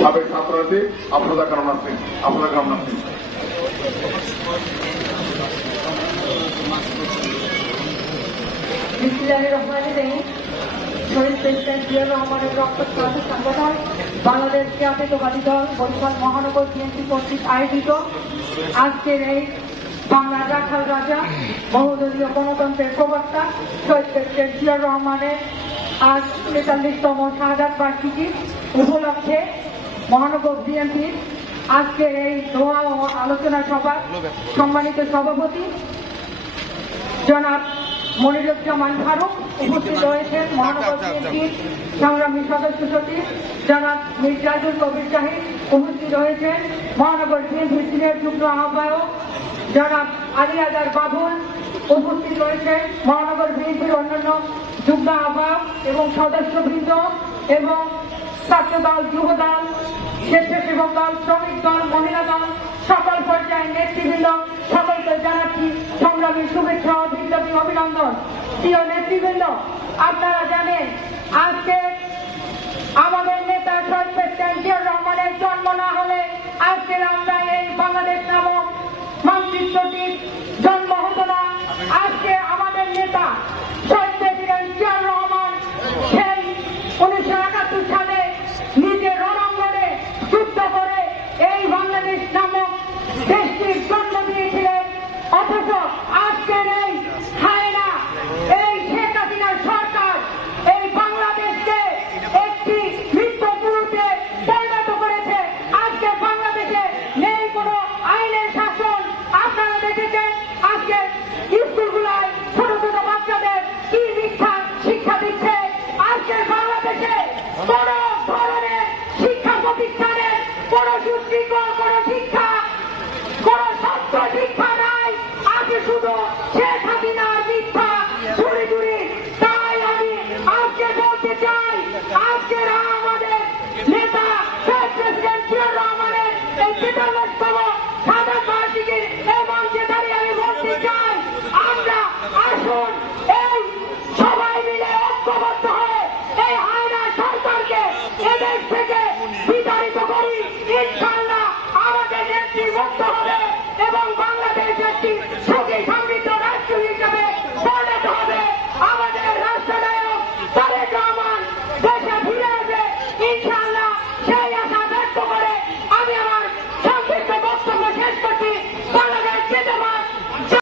সাবেক ছাত্ররাতে আপনারা কেমন আছেন? শহীদ প্রেসিডেন্ট জিয়াউর রহমানের রক্তক্ষরণের সংগঠন বাংলাদেশ জাতীয়তাবাদী দল বরিশাল মহানগর বিএনপি কর্তৃক আয়োজিত আজকের এই বাংলার রাখাল রাজা বহুদলীয় গণতন্ত্রের প্রবক্তা শহীদ প্রেসিডেন্ট জিয়াউর রহমানের আজ ৪৩তম শাহাদাত বার্ষিকী উপলক্ষে মহানগর বিএনপির আজকের এই দোয়া ও আলোচনা সভা সম্মানিত সভাপতি জনাব মনিরুজ্জামান ফারুক উপস্থিত রয়েছেন। মহানগর বিএনপির সংগ্রামী সদস্য সচিব জনাব মির্জাজুল কবির শাহীদ উপস্থিত রয়েছেন। মহানগর বিএনপির সিনিয়র যুগ্ম আহ্বায়ক জনাব আলিয়াদার বাবুল উপস্থিত রয়েছেন। মহানগর বিএনপির অন্যান্য যুগ্ম আহ্বায়ক এবং সদস্যবৃন্দ এবং ছাত্রদল, যুবদল, স্বেচ্ছাসেবক দল, শ্রমিক দল, মহিলা দল, সকল পর্যায়ের নেতৃবৃন্দ সকলকে জানাচ্ছি সংগ্রামী শুভেচ্ছা ও বিপ্লবী অভিনন্দন। প্রিয় নেতৃবৃন্দ, আপনারা জানেন আজকে আমাদের নেতা শহীদ প্রেসিডেন্ট জিয়াউর রহমানের জন্ম না হলে আজকের আমরা এই বাংলাদেশ নামক মানচিত্রটির জন্ম হতো না। আজকে আমাদের নেতা শহীদ প্রেসিডেন্ট জিয়াউর রহমান সেই 19৭১ সালে নিজের রণাঙ্গনে যুদ্ধ করে এই বাংলাদেশ নামক দেশটির জন্ম দিয়েছিলেন। অথচ আজকের এই হায়না, এই শেখ হাসিনার সরকার এই বাংলাদেশকে একটি মৃত্যুপুরীতে পরিণত করেছে। আজকে বাংলাদেশে নেই কোনো আইনের শাসন। আপনারা দেখেছেন আজকে স্কুলগুলায় ছোট ছোট বাচ্চাদের কি মিথ্যা শিক্ষা দিচ্ছে। আজকে বাংলাদেশে কোন ধরনের শিক্ষা প্রতিষ্ঠানের কোন সুশৃঙ্খল কোন শিক্ষা কোন ছাত্র শিক্ষা নাই। আজকে শুধু শেখ হাসিনার মিথ্যা চুরি চুরি। তাই আমি আজকে বলতে চাই আজকের আমাদের নেতা শহীদ প্রেসিডেন্ট জিয়াউর রহমানের এই